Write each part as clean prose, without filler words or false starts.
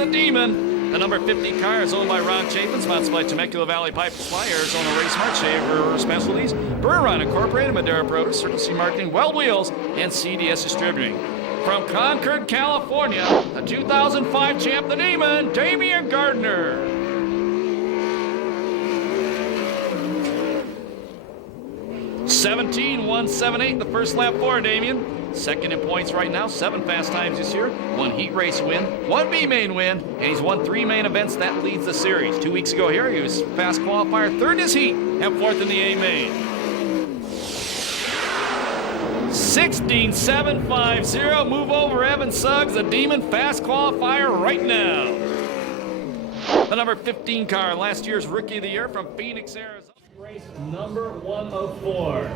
the Demon. The number 50 car is owned by Ron Chapin, sponsored by Temecula Valley Pipe Supply, Arizona Race Mart, Shaver Specialties, Burr Run Incorporated, Madera Produce, Circle C Marketing, Weld Wheels, and CDS Distributing. From Concord, California, the 2005 champ, the Demon, Damian Gardner. (17.178) the first lap for Damian. Second in points right now, 7 fast times this year, 1 heat race win, 1 B main win, and he's won 3 main events. That leads the series. 2 weeks ago here, he was fast qualifier, 3rd in his heat, and 4th in the A main. 16.750. Move over Evan Suggs, the Demon fast qualifier right now. The number 15 car, last year's Rookie of the Year from Phoenix, Arizona. Race number 104.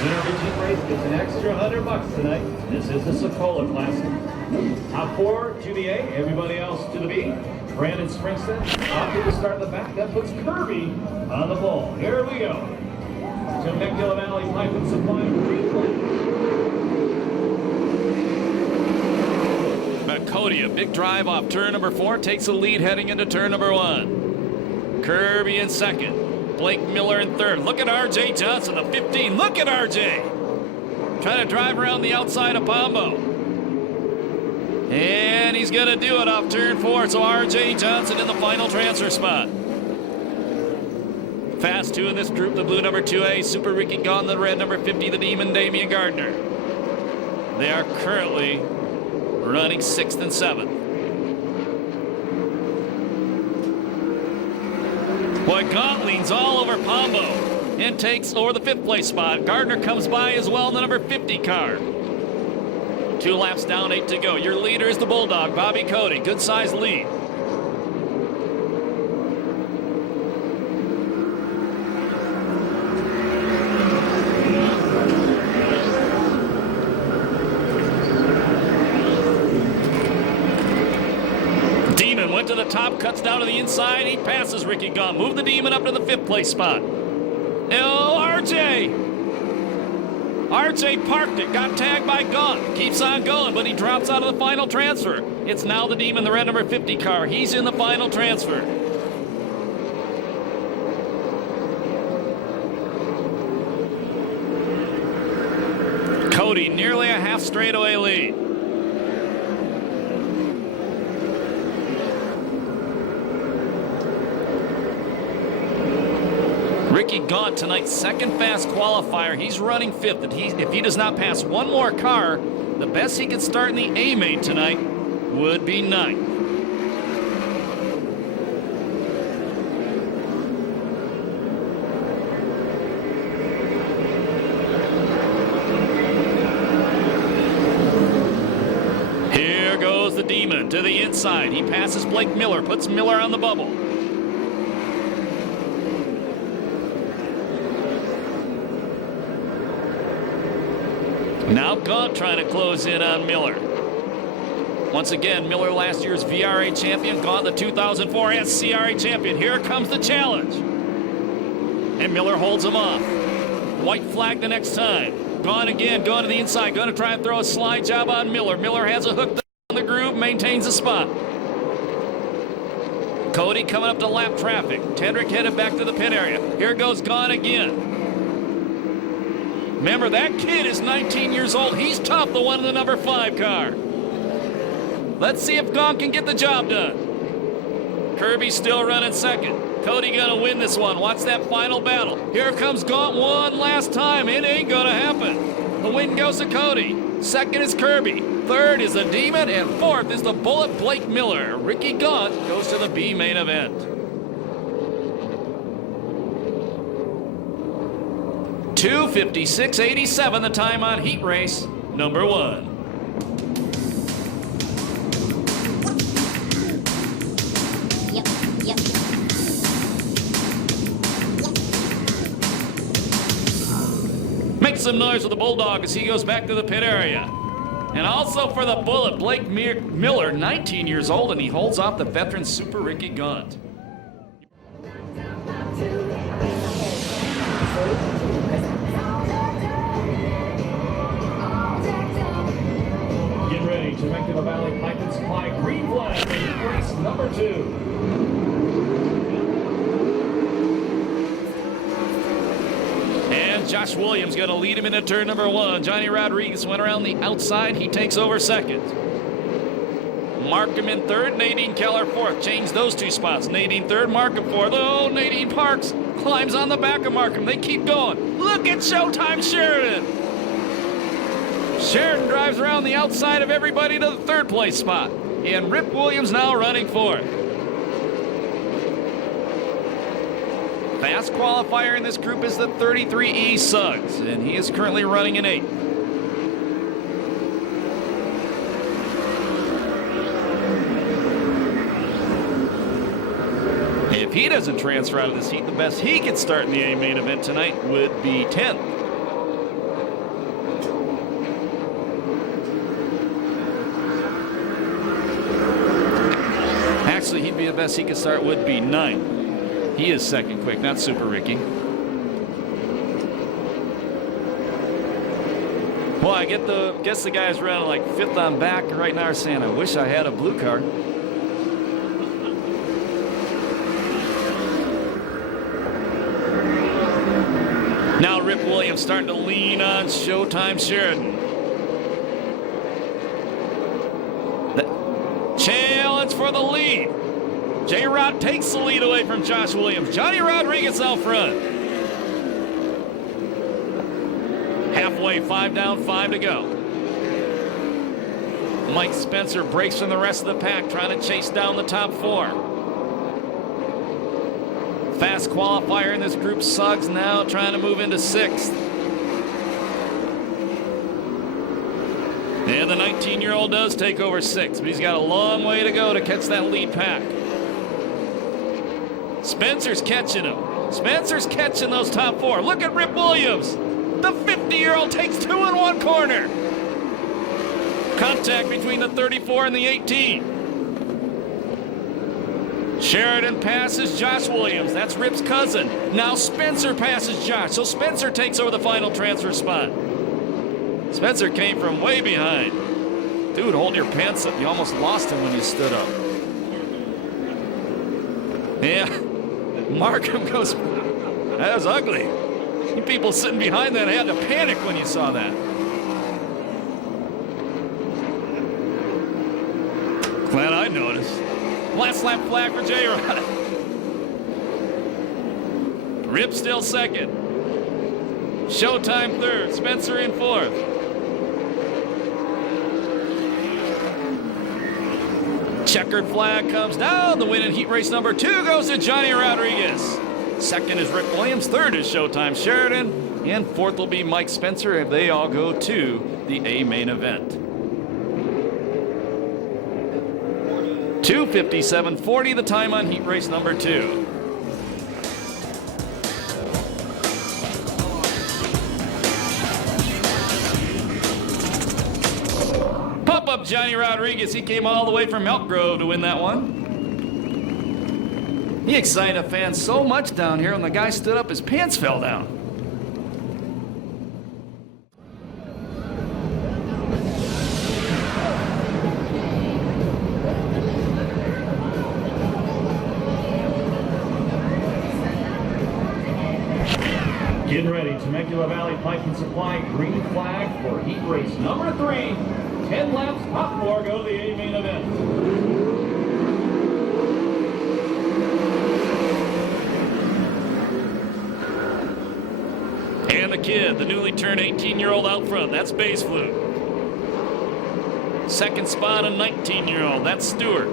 Winner of each race gets an extra $100 tonight. This is the Sokola Classic. Top 4 to the A, everybody else to the B. Brandon Springston off to the start of the back. That puts Kirby on the pole. Here we go. Temecula Valley Pipe and Supply replay. Cody, a big drive off turn number 4, takes the lead heading into turn number 1. Kirby in second. Blake Miller in third. Look at R.J. Johnson, the 15. Look at R.J. Trying to drive around the outside of Pombo. And he's going to do it off turn 4. So R.J. Johnson in the final transfer spot. Fast 2 in this group, the blue number 2A, Super Ricky Gaunt, the red number 50, the Demon, Damian Gardner. They are currently running 6th and 7th. Boy, Gaunt leans all over Pombo and takes over the 5th place spot. Gardner comes by as well in the number 50 car. 2 laps down, 8 to go. Your leader is the Bulldog, Bobby Cody. Good size lead. To the top, cuts down to the inside. He passes Ricky Gaunt. Move the Demon up to the 5th place spot. Oh, RJ parked it. Got tagged by Gaunt. Keeps on going, but he drops out of the final transfer. It's now the Demon, the red number 50 car. He's in the final transfer. Cody, nearly a half straightaway lead. Ricky Gaunt, tonight's 2nd fast qualifier. He's running 5th. If he does not pass one more car, the best he could start in the A main tonight would be 9th. Here goes the Demon to the inside. He passes Blake Miller, puts Miller on the bubble. Now Gaunt trying to close in on Miller. Once again, Miller last year's VRA champion, Gaunt the 2004 SCRA champion. Here comes the challenge. And Miller holds him off. White flag the next time. Gaunt again, going to the inside, going to try and throw a slide job on Miller. Miller has a hook on the groove, maintains the spot. Cody coming up to lap traffic. Tendrick headed back to the pit area. Here goes Gaunt again. Remember, that kid is 19 years old. He's tough, the one in the number 5 car. Let's see if Gaunt can get the job done. Kirby's still running 2nd. Cody gonna win this one. Watch that final battle. Here comes Gaunt one last time. It ain't gonna happen. The win goes to Cody. 2nd is Kirby. 3rd is the Demon. And 4th is the Bullet Blake Miller. Ricky Gaunt goes to the B main event. 2:56.87 the time on heat race number 1. Yep. Make some noise with the Bulldog as he goes back to the pit area. And also for the Bullet, Blake Miller, 19 years old, and he holds off the veteran Super Ricky Gaunt. Get ready to Temecula Valley Pipe and Supply green flag. 2. And Josh Williams going to lead him into turn number 1. Johnny Rodriguez went around the outside. He takes over second. Markham in third, Nadine Keller fourth. Change those two spots. Nadine third, Markham fourth. Oh, Nadine Parks climbs on the back of Markham. They keep going. Look at Showtime Sheridan. Sheridan drives around the outside of everybody to the third place spot. And Rip Williams now running fourth. Fast qualifier in this group is the 33E Suggs, and he is currently running in 8th. If he doesn't transfer out of this heat, the best he could start in the A main event tonight would be 10th. Actually, he'd be the best he could start would be 9th. He is second quick, not Super Ricky. Well, I guess the guys running like 5th on back right now are saying, I wish I had a blue card. Now Rip Williams starting to lean on Showtime Sheridan. The challenge for the lead. J-Rod takes the lead away from Josh Williams. Johnny Rodriguez out front. Halfway, 5 down, 5 to go. Mike Spencer breaks from the rest of the pack, trying to chase down the top 4. Fast qualifier in this group, Suggs now trying to move into 6th. And the 19-year-old does take over 6th, but he's got a long way to go to catch that lead pack. Spencer's catching him. Spencer's catching those top 4. Look at Rip Williams. The 50-year-old takes 2 in one corner. Contact between the 34 and the 18. Sheridan passes Josh Williams. That's Rip's cousin. Now Spencer passes Josh. So Spencer takes over the final transfer spot. Spencer came from way behind. Dude, hold your pants up. You almost lost him when you stood up. Yeah. Markham goes, that was ugly. You people sitting behind that had to panic when you saw that. Glad I noticed. Last lap flag for J-Rod. Rip still second. Showtime third. Spencer in 4th. Checkered flag comes down. The win in heat race number 2 goes to Johnny Rodriguez. Second is Rip Williams. Third is Showtime Sheridan. And 4th will be Mike Spencer. And they all go to the A main event. 2:57.40 the time on heat race number 2. Pump up Johnny Rodriguez. He came all the way from Elk Grove to win that one. He excited a fan so much down here when the guy stood up, his pants fell down. Getting ready, Temecula Valley Pipe and Supply, green flag for heat race number 3. 10 laps, top 4 go to the A main event. And the kid, the newly turned 18-year-old out front, that's Bass Flute. Second spot, a 19-year-old, that's Stewart.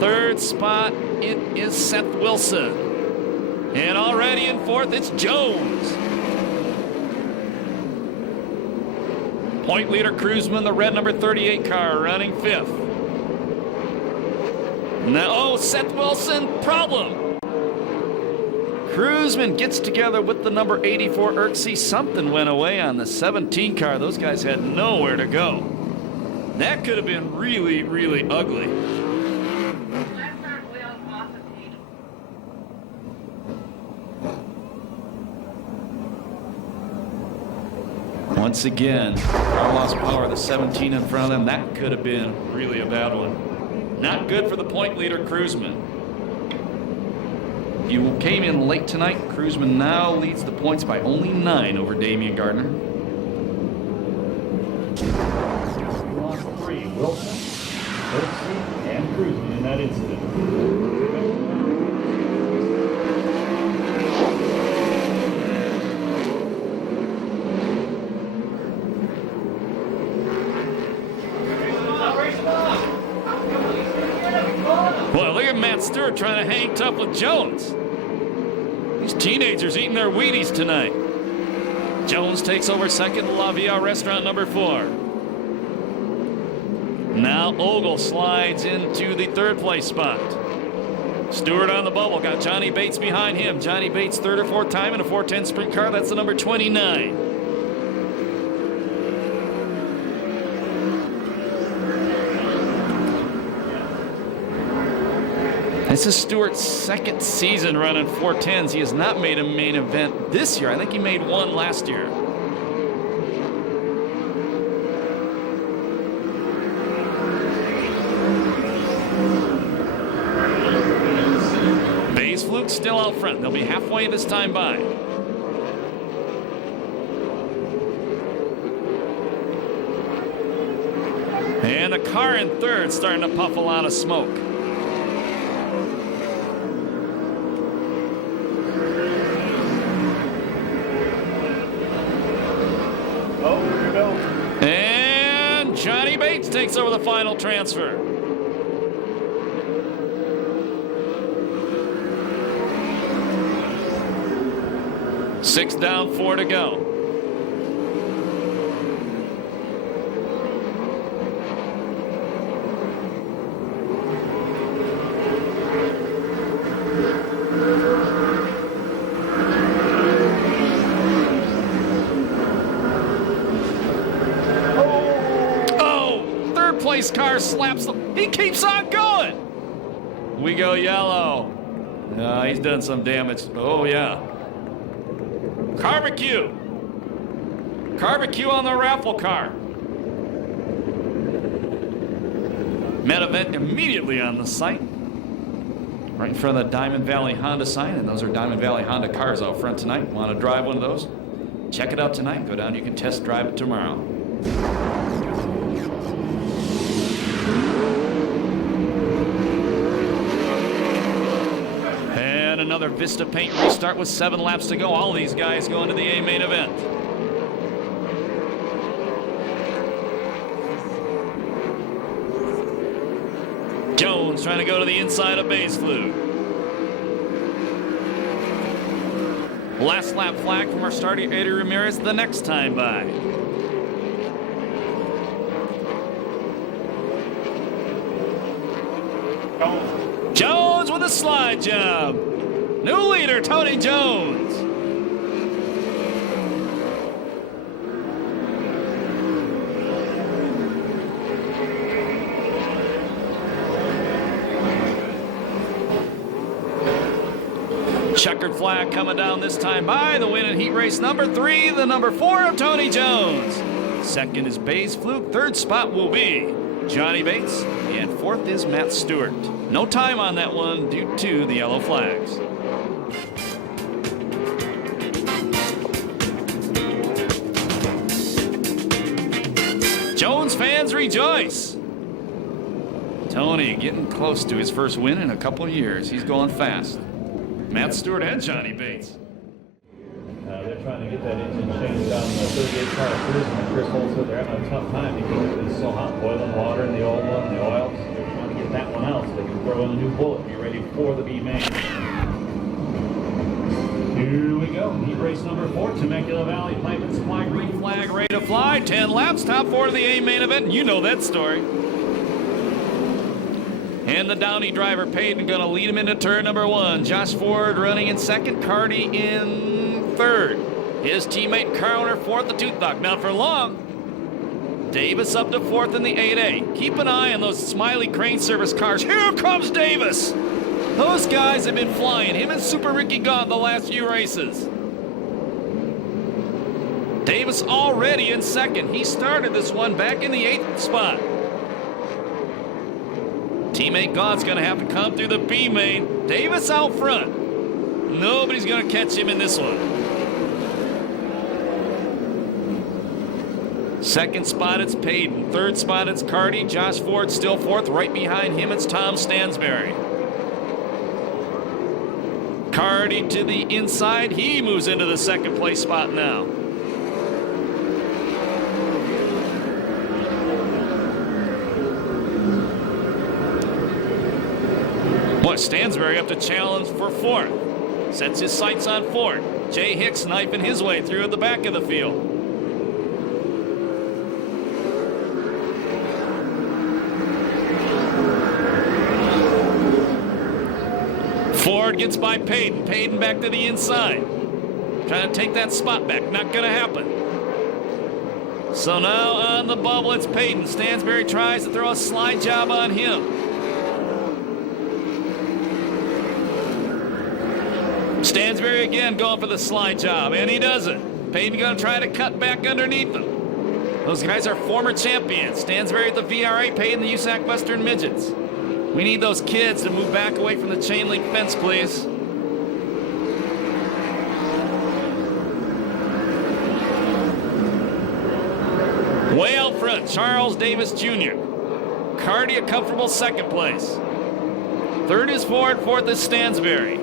Third spot, it is Seth Wilson. And already in 4th, it's Jones. Point leader Cruzman, the red number 38 car, running 5th. Now, oh, Seth Wilson, problem. Cruzman gets together with the number 84 Erksey. Something went away on the 17 car. Those guys had nowhere to go. That could have been really, really ugly. Once again, car lost power, the 17 in front of them. That could have been really a bad one. Not good for the point leader, Cruzman. You came in late tonight. Cruzman now leads the points by only 9 over Damian Gardner. On 3, Wilson, Perris, and Cruzman in that incident. Boy, look at Matt Stewart trying to hang tough with Jones. These teenagers eating their Wheaties tonight. Jones takes over second, La Via Restaurant number 4. Now Ogle slides into the 3rd place spot. Stewart on the bubble, got Johnny Bates behind him. Johnny Bates 3rd or 4th time in a 410 sprint car. That's the number 29. This is Stewart's 2nd season running 410s. He has not made a main event this year. I think he made one last year. Bayes Fluke still out front. They'll be halfway this time by. And the car in 3rd starting to puff a lot of smoke. And Johnny Bates takes over the final transfer. Six down, 4 to go. Place car slaps the. He keeps on going. We go yellow. He's done some damage. Oh yeah. Barbecue. Barbecue on the raffle car. Met event immediately on the site. Right in front of the Diamond Valley Honda sign, and those are Diamond Valley Honda cars out front tonight. Want to drive one of those? Check it out tonight. Go down. You can test drive it tomorrow. And another Vista Paint restart with 7 laps to go. All these guys going to the A main event. Jones trying to go to the inside of Bayes Fluke. Last lap flag from our starter Eddie Ramirez the next time by. Jones with a slide job. New leader, Tony Jones. Checkered flag coming down this time by. The win in heat race number 3, the number 4 of Tony Jones. Second is Bayes Fluke. Third spot will be Johnny Bates. And fourth is Matt Stewart. No time on that one due to the yellow flags. Jones fans rejoice. Tony getting close to his first win in a couple of years. He's going fast. Matt Stewart and Johnny Bates. They're trying to get that engine changed on the 38 car Perris, and Chris Holt said they're having a tough time because it is so hot, boiling water in the old one, the oil. So they're trying to get that one out so they can throw in a new bullet, be ready for the B main. Here we go. Heat race number 4, Temecula Valley Pipe and Supply green Flag ready to fly. 10 laps, top 4 to the A main event. You know that story. And the Downey driver, Payton, going to lead him into turn number 1. Josh Ford running in second, Carty in third. His teammate Carlner fourth, the Tooth Knock. Not for long. Davis up to fourth in the 8A. Keep an eye on those Smiley Crane Service cars. Here comes Davis. Those guys have been flying. Him and Super Ricky gone the last few races. Davis already in second. He started this one back in the 8th spot. Teammate Gott's going to have to come through the B main. Davis out front. Nobody's going to catch him in this one. Second spot, it's Payton. Third spot, it's Carty. Josh Ford still fourth. Right behind him, it's Tom Stansberry. Carty to the inside. He moves into the second place spot now. Boy, Stansberry up to challenge for fourth. Sets his sights on Ford. Jay Hicks knifing his way through at the back of the field. Ford gets by Payton. Payton back to the inside. Trying to take that spot back. Not going to happen. So now on the bubble, it's Payton. Stansberry tries to throw a slide job on him. Stansberry again going for the slide job, and he does it. Payton going to try to cut back underneath him. Those guys are former champions. Stansberry at the VRA, Payton the USAC Western Midgets. We need those kids to move back away from the chain link fence, please. Way out front, Charles Davis Jr. Carty a comfortable second place. Third is Ford, fourth is Stansberry.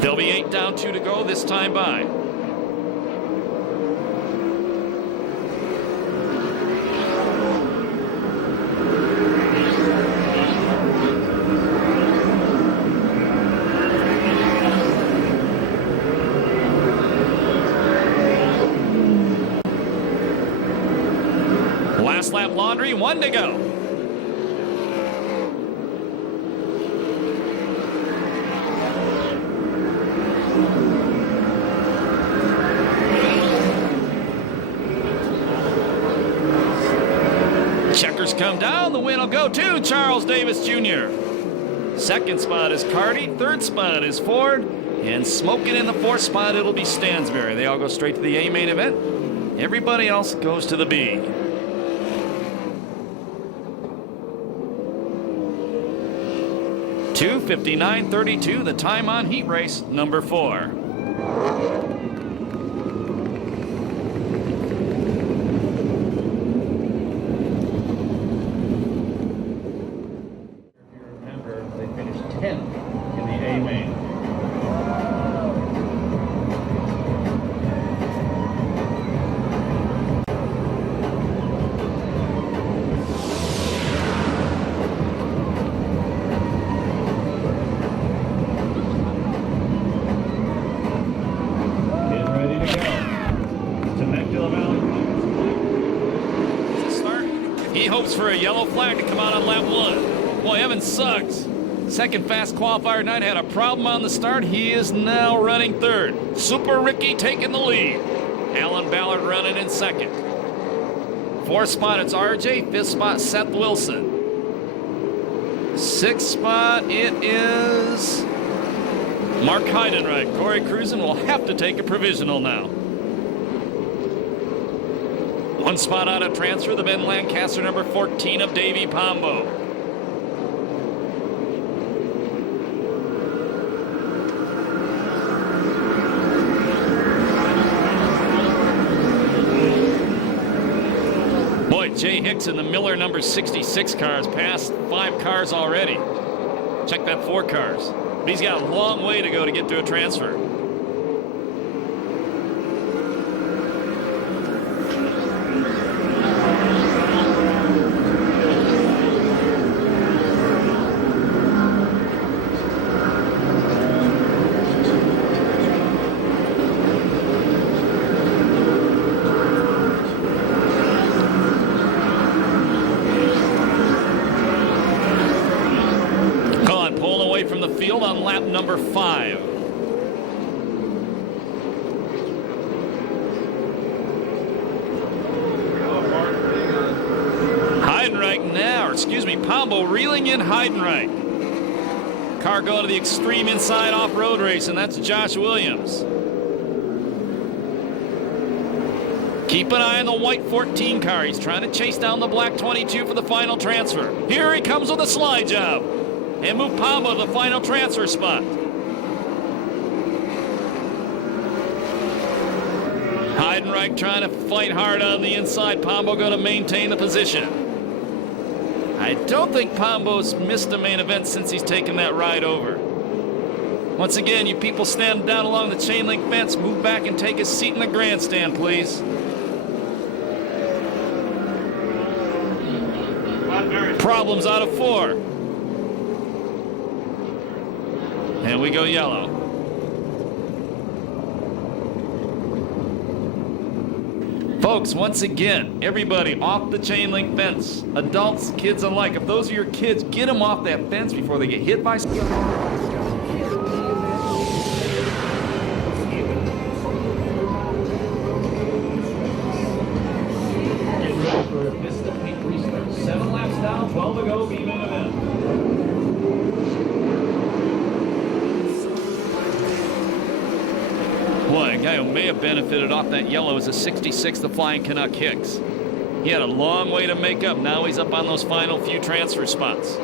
There'll be 8 down, 2 to go this time by. Last lap laundry, 1 to go. Checkers come down. The win will go to Charles Davis Jr. Second spot is Carty. Third spot is Ford. And smoking in the fourth spot, it'll be Stansberry. They all go straight to the A main event. Everybody else goes to the B. .2:59.32, the time on heat race number 4. They finished 10th in the A main. Getting ready to go. Temecula Valley. Start. He hopes for a yellow flag to come out on lap 1. Boy, Evan Suggs, second fast qualifier tonight, had a problem on the start. He is now running third. Super Ricky taking the lead. Alan Ballard running in second. Fourth spot, it's RJ. Fifth spot, Seth Wilson. Sixth spot, it is Mark Heidenreich. Corey Cruzen will have to take a provisional now. One spot out of transfer, the Ben Lancaster, number 14 of Davey Pombo. Boy, Jay Hicks in the Miller number 66 cars passed 5 cars already. Check that 4 cars. But he's got a long way to go to get to a transfer. From the field on lap number 5. Heidenreich now, or excuse me, Pombo reeling in Heidenreich. Car going to the extreme inside off-road race, and that's Josh Williams. Keep an eye on the white 14 car. He's trying to chase down the black 22 for the final transfer. Here he comes with a slide job. And move Pombo to the final transfer spot. Heidenreich trying to fight hard on the inside. Pombo going to maintain the position. I don't think Pombo's missed a main event since he's taken that ride over. Once again, you people standing down along the chain link fence, move back and take a seat in the grandstand, please. Problems out of 4. And we go yellow. Folks, once again, everybody off the chain link fence. Adults, kids alike. If those are your kids, get them off that fence before they get hit by... Pistol Pete restart. 7 laps down, 12 to go, even event. Boy, a guy who may have benefited off that yellow is a 66, the Flying Canuck Hicks. He had a long way to make up. Now he's up on those final few transfer spots.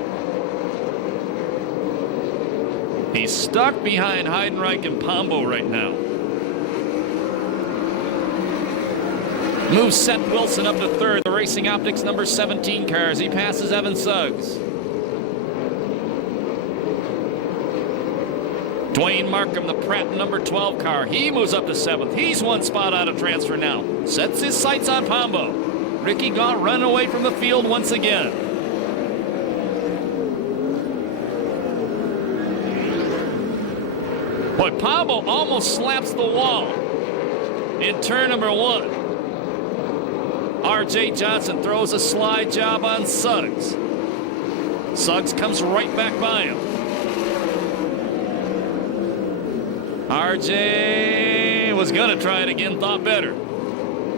He's stuck behind Heidenreich and Pombo right now. Moves Seth Wilson up to 3rd. The Racing Optics number 17 car as he passes Evan Suggs. Dwayne Markham, the Pratt number 12 car. He moves up to 7th. He's 1 spot out of transfer now. Sets his sights on Pombo. Ricky Gaunt running away from the field once again. Boy, Pombo almost slaps the wall in turn number 1. R.J. Johnson throws a slide job on Suggs. Suggs comes right back by him. R.J. was going to try it again, thought better.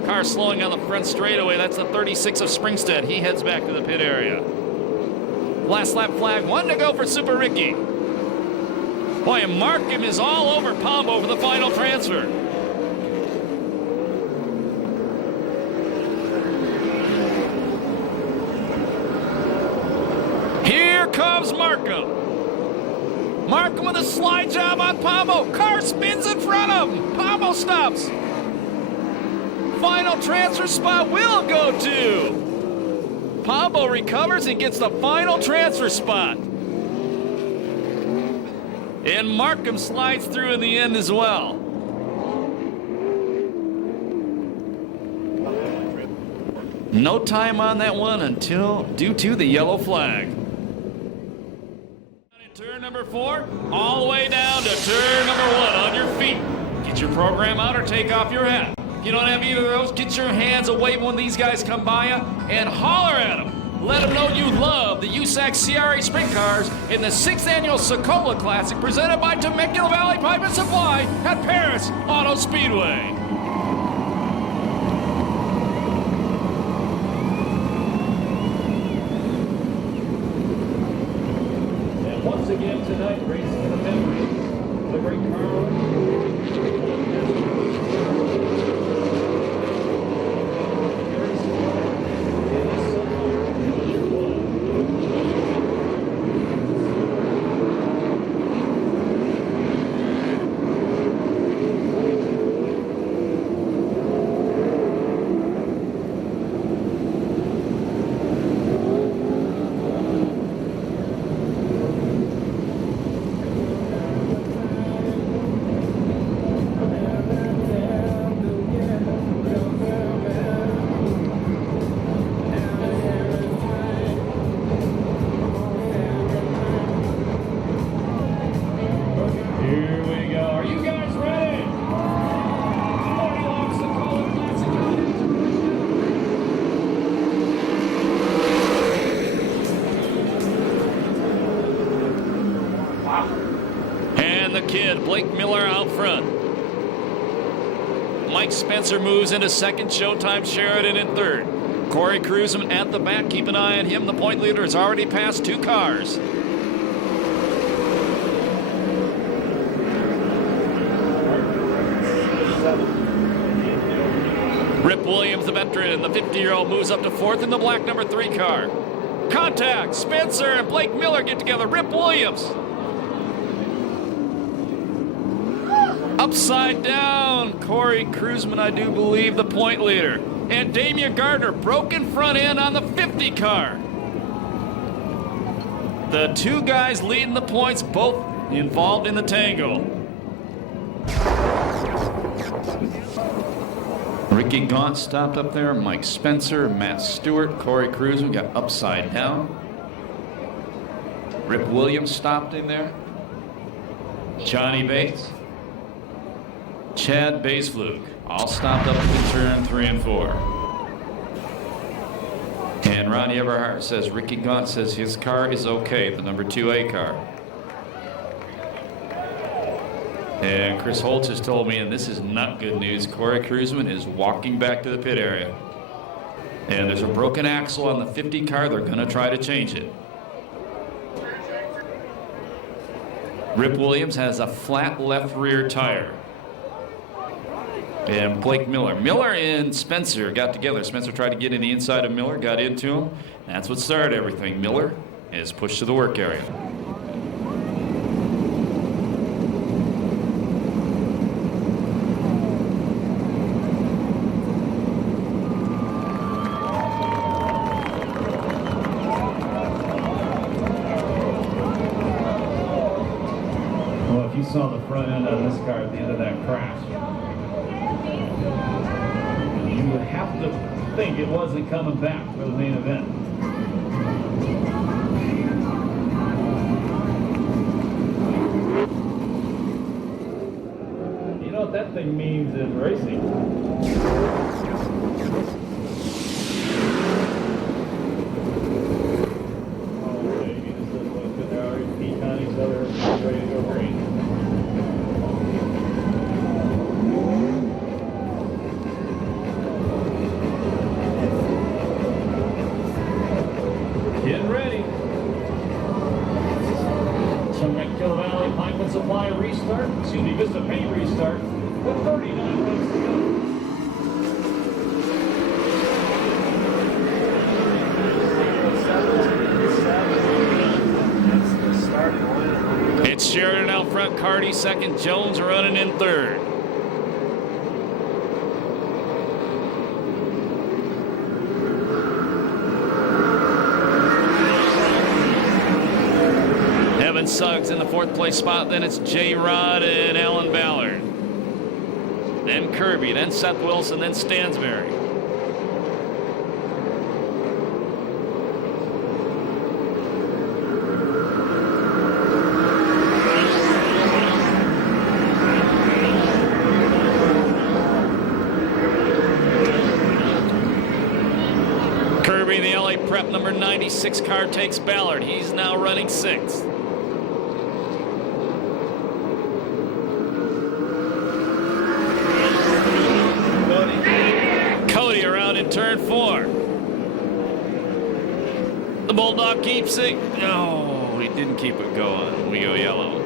Car slowing on the front straightaway. That's the 36 of Springstead. He heads back to the pit area. Last lap flag, 1 to go for Super Ricky. Boy, and Markham is all over Pombo for the final transfer. Here comes Markham. Markham with a slide job on Pombo. Car spins in front of him. Pombo stops. Final transfer spot will go to. Pombo recovers and gets the final transfer spot. And Markham slides through in the end as well. No time on that one until due to the yellow flag. Turn number 4, all the way down to turn number 1 on your feet. Get your program out or take off your hat. If you don't have either of those, get your hands away when these guys come by you and holler at them. Let them know you love the USAC CRA sprint cars in the 6th annual Sokola Classic presented by Temecula Valley Pipe and Supply at Perris Auto Speedway. And once again tonight, racing in the memory, the great car. Blake Miller out front. Mike Spencer moves into second. Showtime Sheridan in third. Corey Cruzman at the back. Keep an eye on him. The point leader has already passed 2 cars. Rip Williams, the veteran, the 50-year-old, moves up to fourth in the black number 3 car. Contact. Spencer and Blake Miller get together. Rip Williams. Upside down. Corey Kruzman, I do believe, the point leader. And Damian Gardner, broken front end on the 50 car. The two guys leading the points, both involved in the tango. Ricky Gaunt stopped up there. Mike Spencer, Matt Stewart, Corey Kruzman got upside down. Rip Williams stopped in there. Johnny Bates. Chad Baseflug all stopped up in turn 3 and 4. And Ronnie Everhart says Ricky Gaunt says his car is okay, the number 2A car. And Chris Holtz has told me, and this is not good news, Corey Kruzman is walking back to the pit area. And there's a broken axle on the 50 car. They're going to try to change it. Rip Williams has a flat left rear tire. And Blake Miller. Miller and Spencer got together. Spencer tried to get in the inside of Miller, got into him. That's what started everything. Miller is pushed to the work area. Well, if you saw the front end of this car at the end of that crash, you would have to think it wasn't coming back for the main event. You know what that thing means in racing? Oh, baby, this doesn't look good. They're already peak on each other, ready to go green. Getting ready. Some Kill Valley Pipeline Supply restart. Excuse me, Vista Paint restart. With 39 laps to go. It's Sheridan out front, Carty second, Jones running in third. Evan Suggs in the 4th place spot, then it's J. Rod and Alan Ballard. Then Kirby, then Seth Wilson, then Stansberry. Kirby, the LA Prep number 96 car, takes Ballard. He's now running 6th. Cody around in turn 4. The Bulldog keeps it. No, he didn't keep it going. We go yellow.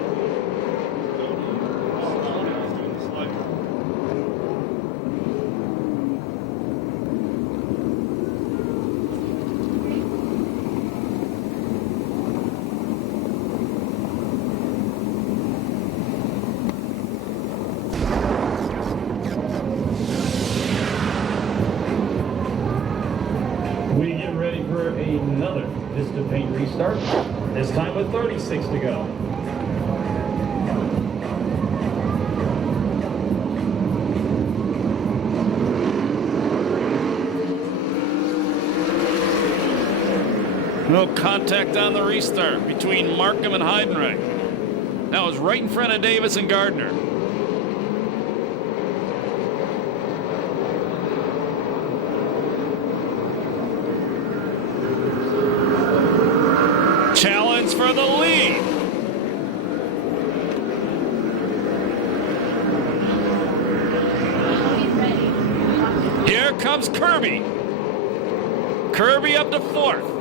We get ready for another Vista Paint restart. This time with 36 to go. No contact on the restart between Markham and Heidenreich. That was right in front of Davis and Gardner. Challenge for the lead. Here comes Kirby. Kirby up to 4th.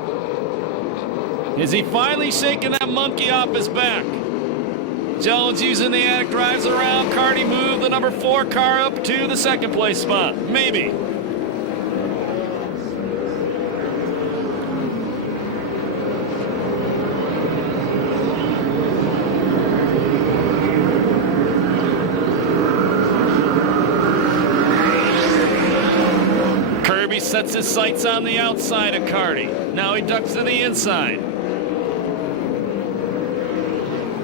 Is he finally shaking that monkey off his back? Jones using the attic, drives around. Carty moved the number 4 car up to the 2nd place spot. Maybe. sets his sights on the outside of Carty. Now he ducks to the inside.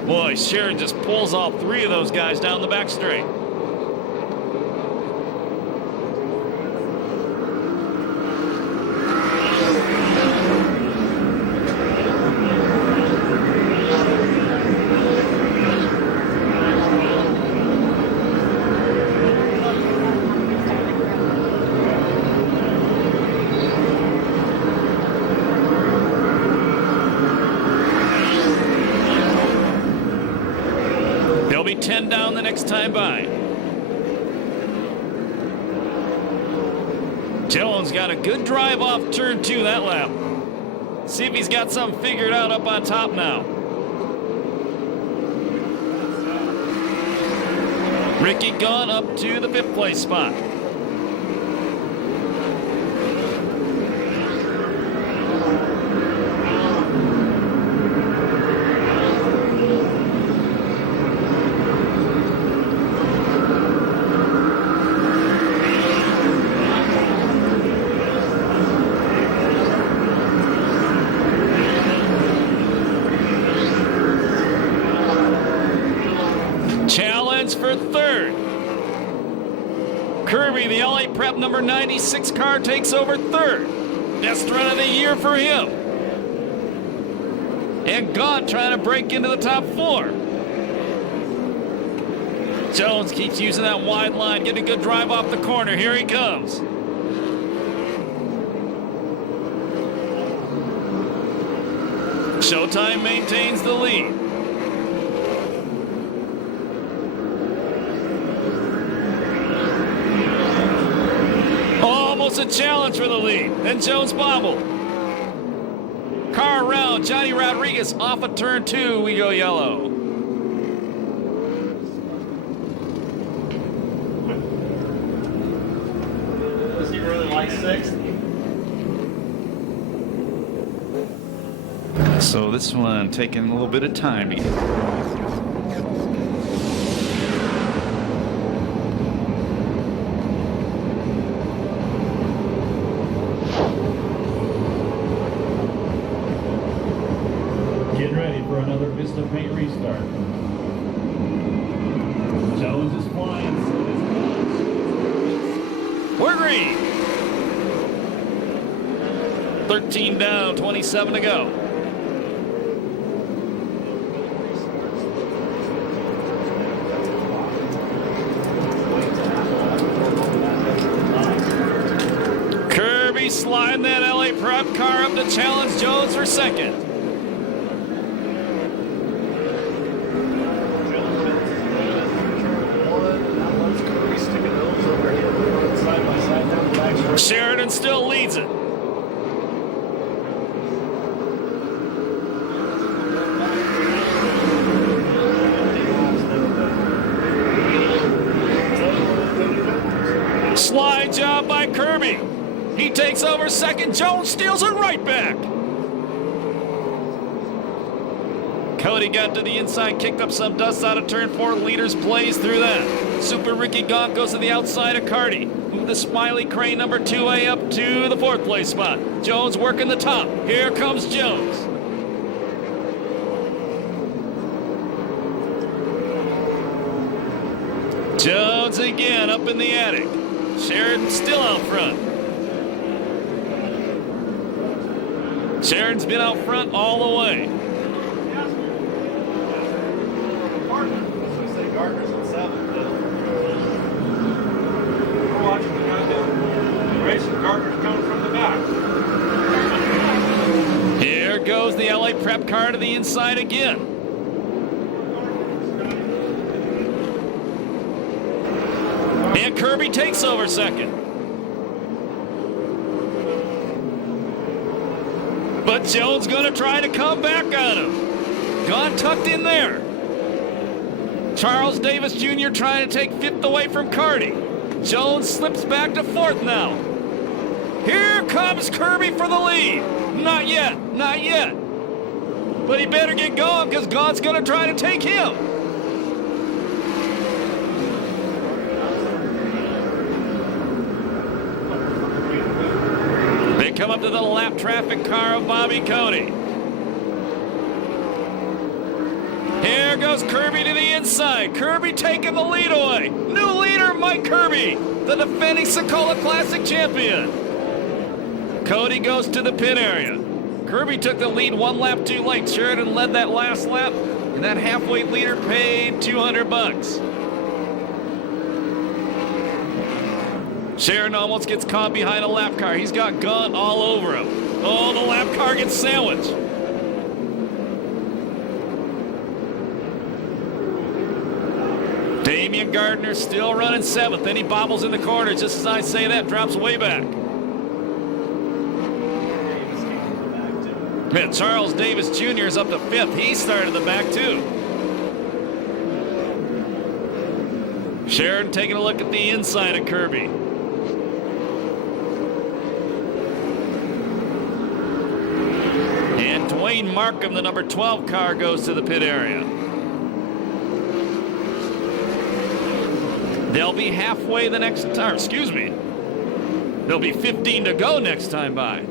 Boy, Sheridan just pulls all three of those guys down the back straight. He'll be 10 down the next time by. Jones got a good drive off turn 2 that lap. See if he's got something figured out up on top now. Ricky gone up to the 5th place spot. Challenge for 3rd. Kirby, the LA Prep number 96 car, takes over 3rd. Best run of the year for him. And Gaunt trying to break into the top 4. Jones keeps using that wide line, getting a good drive off the corner. Here he comes. Showtime maintains the lead. Almost a challenge for the lead. Then Jones bobbled. Car around. Johnny Rodriguez off of turn 2. We go yellow. Does he really like 6th? So this one taking a little bit of time to get going. Getting ready for another Vista Paint restart. Jones is flying. We're green. 13 down, 27 to go. Kirby sliding that LA Prep car up to challenge Jones for 2nd. Sheridan still leads it. Slide job by Kirby. He takes over 2nd. Jones steals it right back. Cody got to the inside, kicked up some dust out of turn 4. Leaders blaze through that. Super Ricky Gaunt goes to the outside of Carty. Move the Smiley Crane number 2A up to the 4th place spot. Jones working the top. Here comes Jones. Jones again up in the attic. Sheridan still out front. Sheridan's been out front all the way. Gardner's in 7th. We're watching the racing. Gardner's coming from the back. Here goes the LA Prep car to the inside again. And Kirby takes over 2nd. But Jones gonna try to come back on him. Gaunt tucked in there. Charles Davis Jr. trying to take 5th away from Carty. Jones slips back to 4th now. Here comes Kirby for the lead. Not yet, not yet. But he better get going because Gaunt's going to try to take him. come up to the lap traffic car of Bobby Cody. Here goes Kirby to the inside. Kirby taking the lead away. New leader, Mike Kirby, the defending Sokola Classic champion. Cody goes to the pit area. Kirby took the lead 1 lap too late. Sheridan led that last lap, and that halfway leader paid $200. Sheridan almost gets caught behind a lap car. He's got Gaunt all over him. Oh, the lap car gets sandwiched. Damian Gardner still running 7th. Then he bobbles in the corner. Just as I say that, drops way back. Yeah, Charles Davis Jr. is up to 5th. He started the back too. Sheridan taking a look at the inside of Kirby. And Dwayne Markham, the number 12 car, goes to the pit area. They'll be halfway the next time. Excuse me. There'll be 15 to go next time by.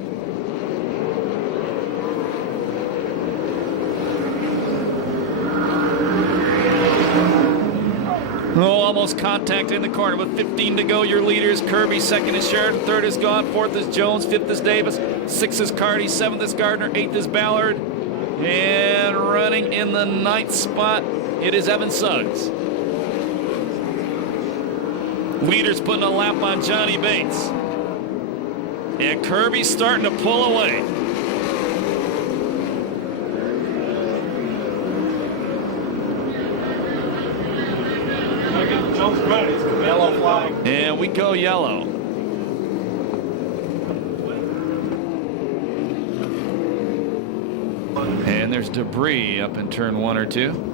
Oh, almost contact in the corner with 15 to go. Your leaders, Kirby. 2nd is Sheridan. 3rd is Gaunt. 4th is Jones. 5th is Davis. 6th is Carty. 7th is Gardner. 8th is Ballard. And running in the 9th spot, it is Evan Suggs. Leaders putting a lap on Johnny Bates. And Kirby's starting to pull away. Yellow flag. And we go yellow. And there's debris up in turn 1 or 2.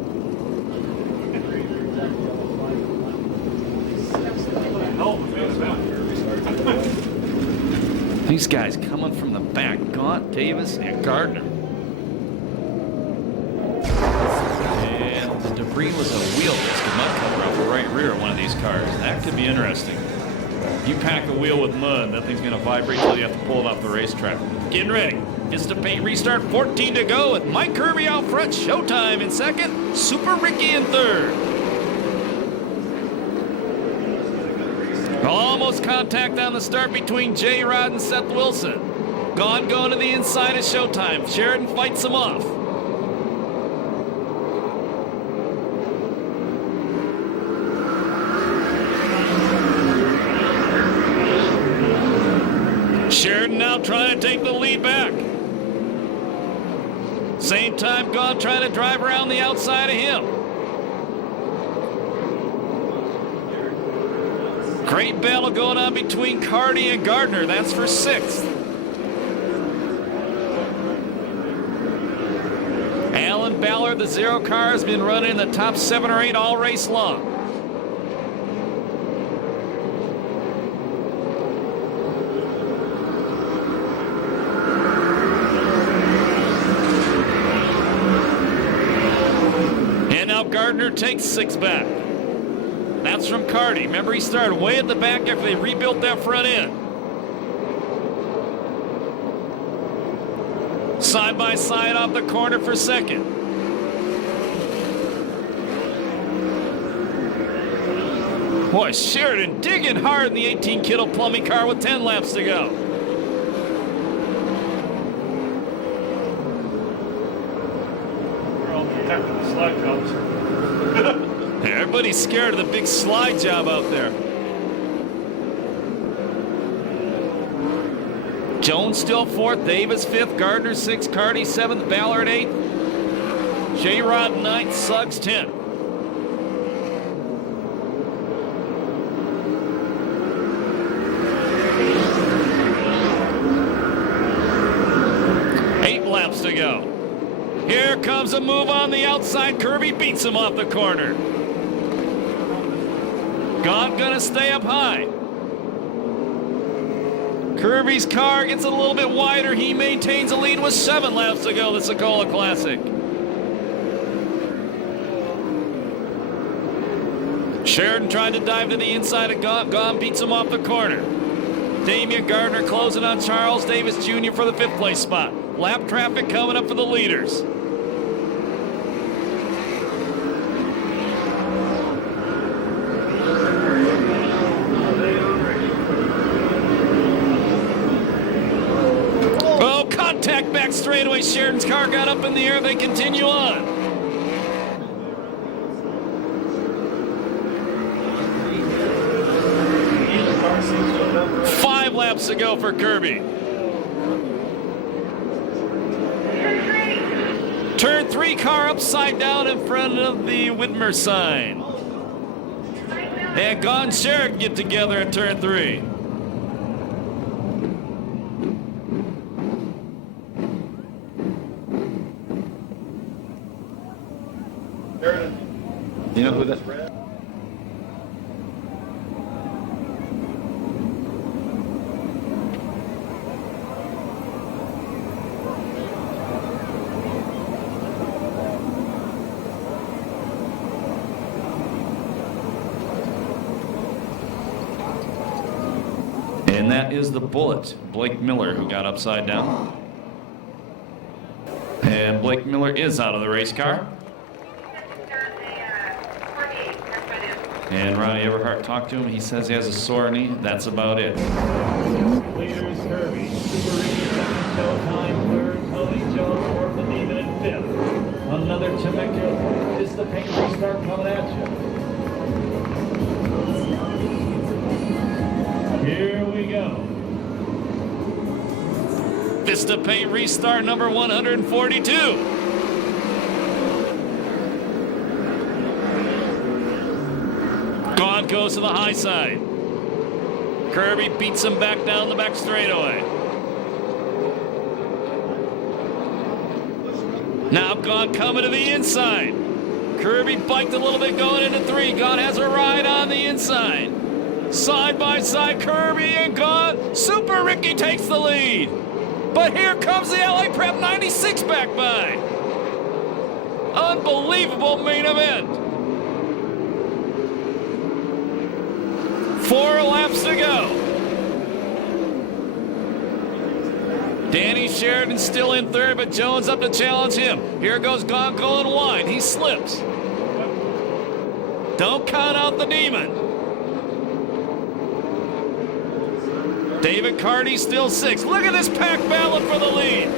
These guys coming from the back. Gaunt, Davis, and Gardner. And the debris was a wheel disc, a mud cover off the right rear of one of these cars. That could be interesting. You pack a wheel with mud, that thing's going to vibrate till you have to pull it off the racetrack. Getting ready. It's the paint restart. 14 to go with Mike Kirby out front. Showtime in 2nd. Super Ricky in 3rd. Almost contact on the start between J-Rod and Seth Wilson. Gaunt going to the inside of Showtime. Sheridan fights him off. Sheridan now trying to take the lead back. Same time, Gaunt trying to drive around the outside of him. Great battle going on between Carty and Gardner. That's for 6th. Alan Ballard, the 0 car, has been running in the top 7 or 8 all race long. And now Gardner takes 6 back. That's from Carty. Remember, he started way at the back after they rebuilt that front end. Side by side off the corner for 2nd. Boy, Sheridan digging hard in the 18 Kittle plumbing car with 10 laps to go. We're all protecting the slide jobs. Everybody's scared of the big slide job out there. Jones still 4th, Davis 5th, Gardner 6th, Carty 7th, Ballard 8th, J-Rod 9th, Suggs 10th. Laps to go. Here comes a move on the outside. Kirby beats him off the corner. Gaunt gonna stay up high. Kirby's car gets a little bit wider. He maintains a lead with 7 laps to go. The Sokola Classic. Sheridan tried to dive to the inside of Gaunt. Gaunt beats him off the corner. Damian Gardner closing on Charles Davis Jr. for the 5th place spot. Lap traffic coming up for the leaders. Oh, contact back straightaway. Sheridan's car got up in the air. They continue on. Laps to go for Kirby. Turn 3 car upside down in front of the Widmer sign. And Gone Sheridan get together at turn 3. You know who that? And that is the Bullet, Blake Miller, who got upside down. And Blake Miller is out of the race car. And Ronnie Everhart talked to him. He says he has a sore knee. That's about it. Leaders Kirby, Super Ricky, Showtime, 3rd, Tony Jones, 4th, and even in 5th. Another Temecula. This is the paint restart coming at you. Here we go. Vista Paint restart number 142. Gone goes to the high side. Kirby beats him back down the back straightaway. Now Gone coming to the inside. Kirby biked a little bit going into 3. Gone has a ride on the inside. Side by side, Kirby and Gone. Super Ricky takes the lead. But here comes the LA Prep 96 back by. Unbelievable main event. 4 laps to go. Danny Sheridan still in 3rd, but Jones up to challenge him. Here goes Gone going wide. He slips. Don't count out the Demon. David Carty still 6th. Look at this pack battle for the lead.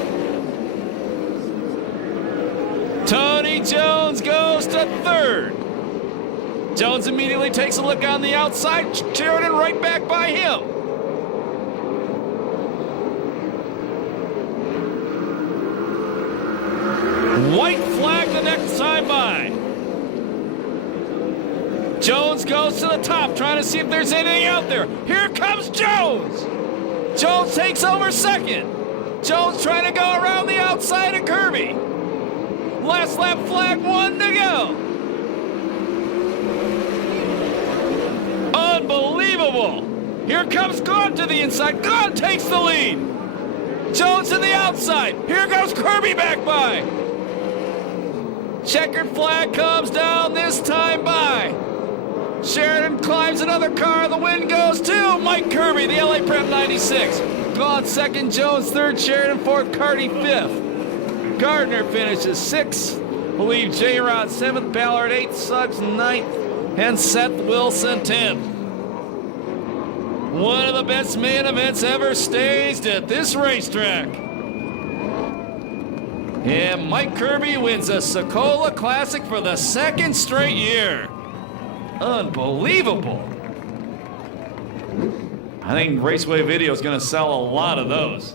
Tony Jones goes to 3rd. Jones immediately takes a look on the outside. Sheridan right back by him. White flag the next time by. Jones goes to the top, trying to see if there's anything out there. Here comes Jones. Jones takes over 2nd. Jones trying to go around the outside of Kirby. Last lap flag, 1 to go. Unbelievable. Here comes Gone to the inside. Gone takes the lead. Jones to the outside. Here goes Kirby back by. Checkered flag comes down, this time by. Sheridan climbs another car. The win goes to Mike Kirby, the LA Prep 96. Gone 2nd, Jones 3rd, Sheridan 4th, Carty 5th. Gardner finishes 6th. Believe J-Rod 7th, Ballard 8th, Suggs 9th, and Seth Wilson 10th. One of the best main events ever staged at this racetrack. And Mike Kirby wins a Sokola Classic for the 2nd straight year. Unbelievable. I think Raceway Video is going to sell a lot of those.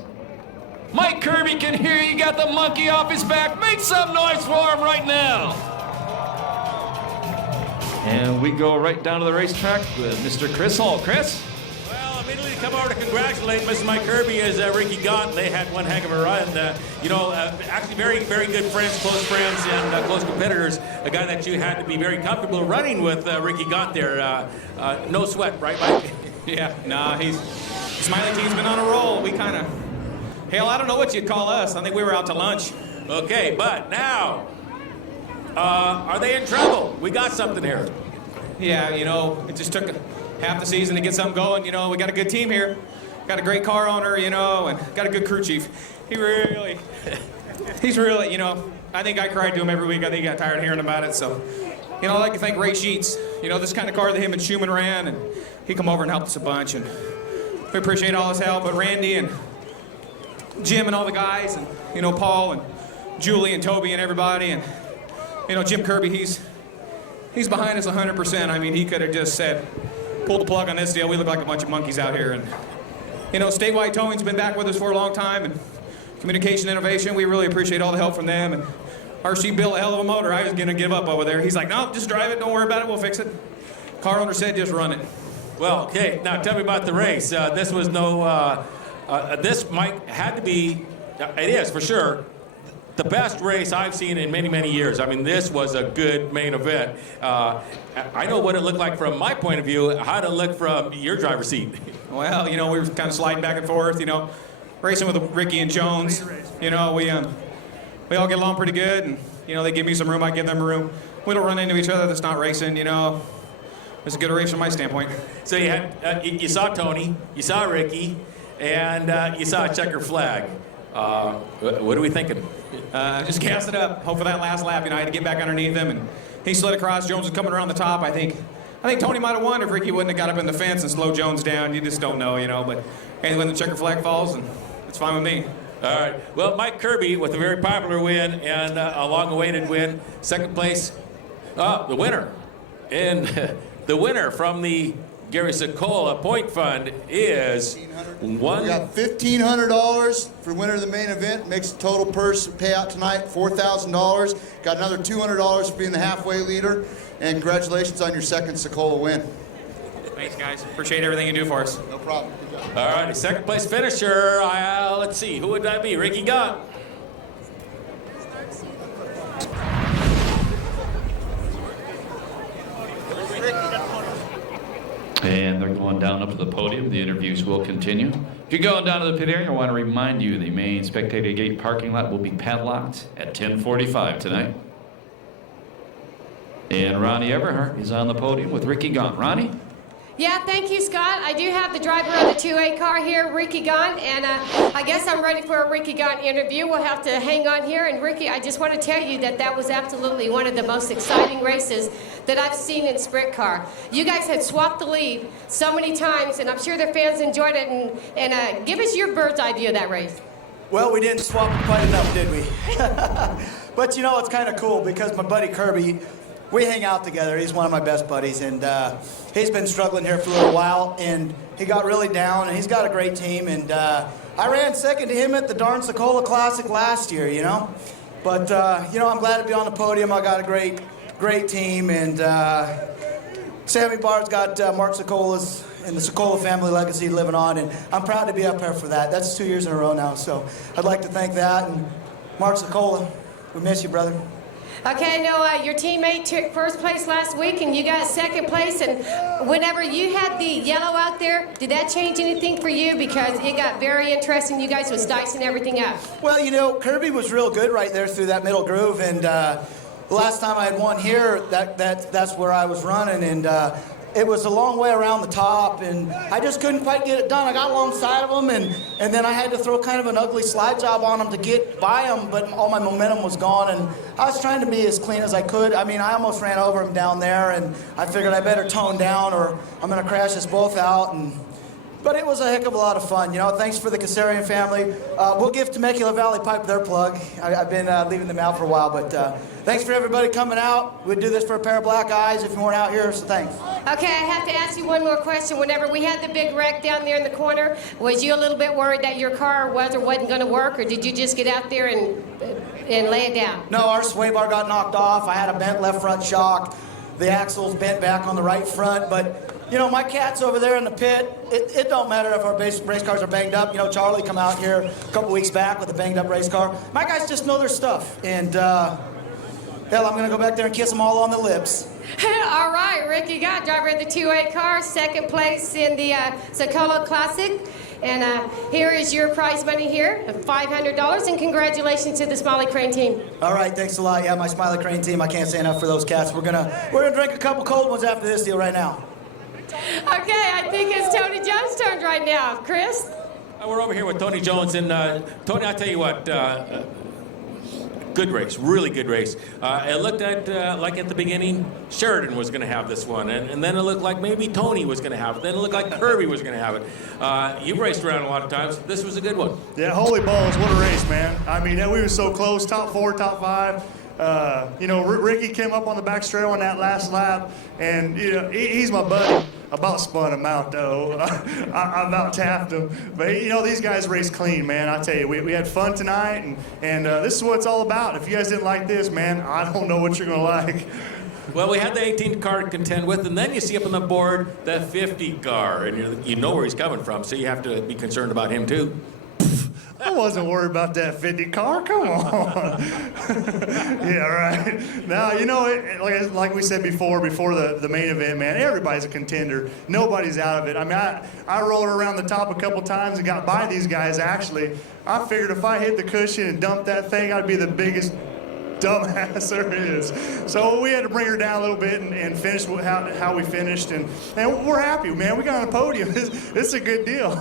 Mike Kirby can hear you got the monkey off his back. Make some noise for him right now. And we go right down to the racetrack with Mr. Chris Hall. Chris? Well, immediately come over to congratulate Mr. Mike Kirby as Ricky Gaunt. They had one heck of a run. Actually very, very good friends, close friends, and close competitors. A guy that you had to be very comfortable running with, Ricky Gaunt there. No sweat, right, Mike? Yeah, nah, Smiley team's been on a roll. We kind of, hell, I don't know what you'd call us. I think we were out to lunch. Okay, but now, are they in trouble? We got something here. Yeah, it just took half the season to get something going. We got a good team here. got a great car owner, you know, and got a good crew chief. He's really, you know, I think I cried to him every week. I think he got tired of hearing about it. So, you know, I'd like to thank Ray Sheets. You know, this kind of car that him and Schumann ran, and he come over and helped us a bunch, and we appreciate all his help. But Randy and Jim and all the guys, and, you know, Paul and Julie and Toby and everybody, and, you know, Jim Kirby, he's behind us 100%. I mean, he could have just said, pull the plug on this deal. We look like a bunch of monkeys out here. And, you know, Statewide Towing's been back with us for a long time, and Communication Innovation, we really appreciate all the help from them. And RC built a hell of a motor. I was going to give up over there. He's like, no, just drive it. Don't worry about it. We'll fix it. Car owner said, just run it. Well, okay, now tell me about the race. This was this had to be, it is for sure, the best race I've seen in many, many years. I mean, this was a good main event. I know what it looked like from my point of view. How did it look from your driver's seat? Well, you know, we were kind of sliding back and forth, you know, racing with Ricky and Jones. You know, we all get along pretty good, and, you know, they give me some room, I give them room. We don't run into each other. That's not racing, you know. It's a good race from my standpoint. So you had, you saw Tony, you saw Ricky, and you saw a checker flag. What are we thinking? Just gas it up. Hope for that last lap. You know, I had to get back underneath him, and he slid across. Jones was coming around the top. I think Tony might have won if Ricky wouldn't have got up in the fence and slowed Jones down. You just don't know, you know. But hey, when the checker flag falls, and it's fine with me. All right. Well, Mike Kirby with a very popular win and a long-awaited win, second place. The winner, and the winner from the Gary Sokola Point Fund is We got $1,500 for winner of the main event. Makes the total purse payout tonight $4,000. Got another $200 for being the halfway leader. And congratulations on your second Sokola win. Thanks, guys. Appreciate everything you do for us. No problem. Good job. All right. Second place finisher. Let's see. Who would that be? Ricky Gott. And they're going down up to the podium. The interviews will continue. If you're going down to the pit area, I want to remind you the main spectator gate parking lot will be padlocked at 10:45 tonight. And Ronnie Everhart is on the podium with Ricky Gaunt. Ronnie? Yeah, thank you, Scott. I do have the driver of the 2A car here, Ricky Gaunt, and I guess I'm ready for a Ricky Gaunt interview. We'll have to hang on here. And Ricky, I just want to tell you that was absolutely one of the most exciting races that I've seen in sprint car. You guys had swapped the lead so many times, and I'm sure the fans enjoyed it. And give us your bird's eye view of that race. Well, we didn't swap it quite enough, did we? But you know, it's kind of cool because my buddy Kirby, we hang out together. He's one of my best buddies, and he's been struggling here for a little while, and he got really down, and he's got a great team, and I ran second to him at the darn Sokola Classic last year, you know. But, you know, I'm glad to be on the podium. I got a great team, and Sammy Barr's got Mark Sokola's and the Sokola family legacy living on, and I'm proud to be up here for that. That's 2 years in a row now, so I'd like to thank that, and Mark Sokola, we miss you, brother. Okay, I know your teammate took first place last week, and you got second place. And whenever you had the yellow out there, did that change anything for you? Because it got very interesting. You guys was dicing everything up. Well, you know, Kirby was real good right there through that middle groove, and the last time I had won here, that's where I was running, and it was a long way around the top, and I just couldn't quite get it done. I got alongside of them, and then I had to throw kind of an ugly slide job on them to get by them, but all my momentum was gone, and I was trying to be as clean as I could. I mean, I almost ran over him down there, and I figured I better tone down or I'm going to crash us both out. But it was a heck of a lot of fun. You know, thanks for the Kasarian family. We'll give Temecula Valley Pipe their plug. I've been leaving them out for a while, but thanks for everybody coming out. We'd do this for a pair of black eyes if you weren't out here, so thanks. Okay, I have to ask you one more question. Whenever we had the big wreck down there in the corner, was you a little bit worried that your car wasn't going to work, or did you just get out there and lay it down? No, our sway bar got knocked off. I had a bent left front shock. The axle's bent back on the right front, but you know, my cat's over there in the pit. It don't matter if our race cars are banged up. You know, Charlie come out here a couple weeks back with a banged up race car. My guys just know their stuff. And, hell, I'm going to go back there and kiss them all on the lips. All right, Ricky Gott, driver of the 2A car, second place in the Sokola Classic. And here is your prize money here of $500, and congratulations to the Smiley Crane team. All right, thanks a lot. Yeah, my Smiley Crane team, I can't say enough for those cats. We're gonna drink a couple cold ones after this deal right now. Okay, I think it's Tony Jones' turn right right now. Chris? We're over here with Tony Jones, and Tony, I'll tell you what, good race, really good race. It looked like at the beginning, Sheridan was going to have this one, and then it looked like maybe Tony was going to have it. Then it looked like Kirby was going to have it. You've raced around a lot of times. This was a good one. Yeah, holy balls, what a race, man. I mean, we were so close, top 4, top 5. You know, Ricky came up on the back straight on that last lap, and you know, he's my buddy. About spun him out, though. I about tapped him. But, you know, these guys race clean, man. I tell you, we had fun tonight, and this is what it's all about. If you guys didn't like this, man, I don't know what you're going to like. Well, we had the 18 car to contend with, and then you see up on the board that 50 car, and you know where he's coming from, so you have to be concerned about him, too. I wasn't worried about that 50 car. Come on. Yeah, right. Now, you know, like we said before the main event, man, everybody's a contender. Nobody's out of it. I mean, I rolled around the top a couple times and got by these guys, actually. I figured if I hit the cushion and dumped that thing, I'd be the biggest dumbass there is. So we had to bring her down a little bit and finish how we finished, and we're happy, man. We got on the podium. It's a good deal.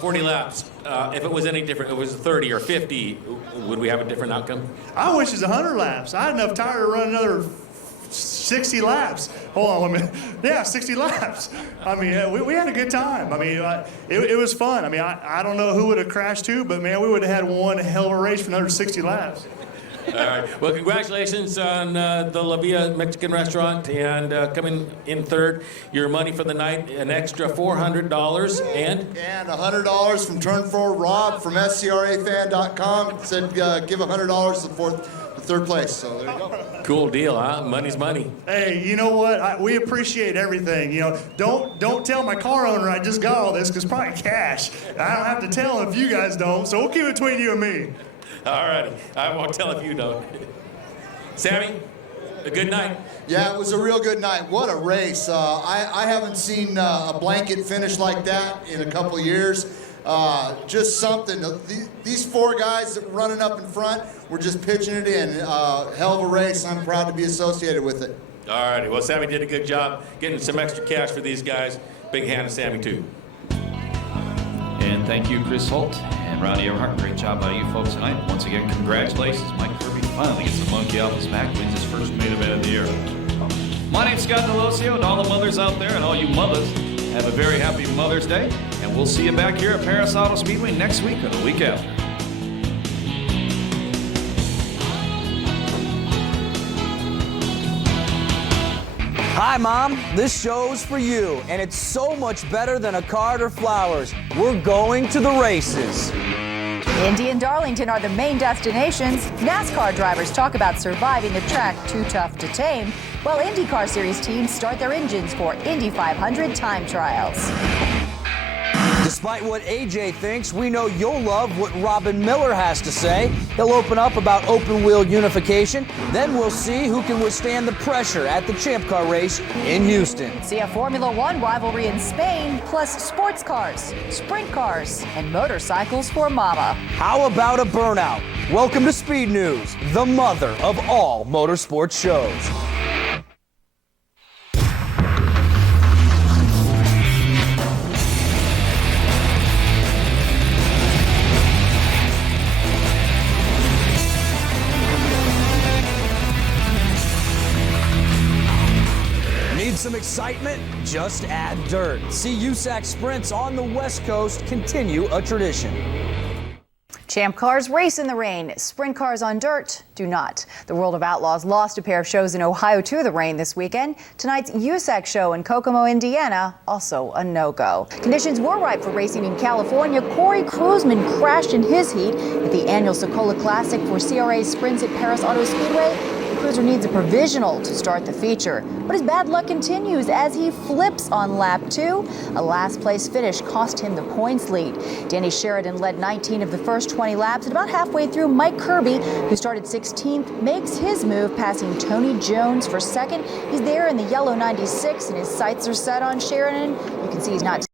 40 laps. If it was any different, it was 30 or 50, would we have a different outcome? I wish it was 100 laps. I had enough tire to run another 60 laps. Hold on 1 minute. Yeah, 60 laps. I mean, we had a good time. I mean, it was fun. I mean, I don't know who would have crashed too, but man, we would have had one hell of a race for another 60 laps. All right. Well, congratulations on the La Villa Mexican restaurant and coming in third. Your money for the night, an extra $400 and $100 from Turn 4 Rob from SCRAfan.com said give $100 to third place. So there you go. Cool deal, huh? Money's money. Hey, you know what? We appreciate everything. You know, don't tell my car owner I just got all this, because probably cash. I don't have to tell him if you guys don't. So we'll keep it between you and me. All righty. I won't tell if you don't. Sammy, a good night. Yeah, it was a real good night. What a race. I haven't seen a blanket finish like that in a couple of years. Just something. These 4 guys that were running up in front were just pitching it in. Hell of a race. I'm proud to be associated with it. All righty. Well, Sammy did a good job getting some extra cash for these guys. Big hand to Sammy, too. And thank you, Chris Holt and Ronnie Everhart. Great job by you folks tonight. Once again, congratulations. Mike Kirby finally gets the monkey off his back, wins his first main event of the year. My name's Scott Delosio, and all the mothers out there, and all you mothers, have a very happy Mother's Day. And we'll see you back here at Perris Auto Speedway next week or the week after. Hi, Mom. This show's for you, and it's so much better than a card or flowers. We're going to the races. Indy and Darlington are the main destinations. NASCAR drivers talk about surviving a track too tough to tame, while IndyCar Series teams start their engines for Indy 500 time trials. Despite what AJ thinks, we know you'll love what Robin Miller has to say. He'll open up about open-wheel unification. Then we'll see who can withstand the pressure at the Champ Car race in Houston. See a Formula One rivalry in Spain, plus sports cars, sprint cars, and motorcycles for Mama. How about a burnout? Welcome to Speed News, the mother of all motorsports shows. Some excitement? Just add dirt. See USAC sprints on the West Coast continue a tradition. Champ cars race in the rain. Sprint cars on dirt do not. The World of Outlaws lost a pair of shows in Ohio to the rain this weekend. Tonight's USAC show in Kokomo, Indiana, also a no-go. Conditions were ripe for racing in California. Corey Cruzman crashed in his heat at the annual Sokola Classic for CRA sprints at Perris Auto Speedway. Cruiser needs a provisional to start the feature, but his bad luck continues as he flips on lap 2. A last place finish cost him the points lead. Danny Sheridan led 19 of the first 20 laps, and about halfway through, Mike Kirby, who started 16th, makes his move, passing Tony Jones for second. He's there in the yellow 96, and his sights are set on Sheridan. You can see he's not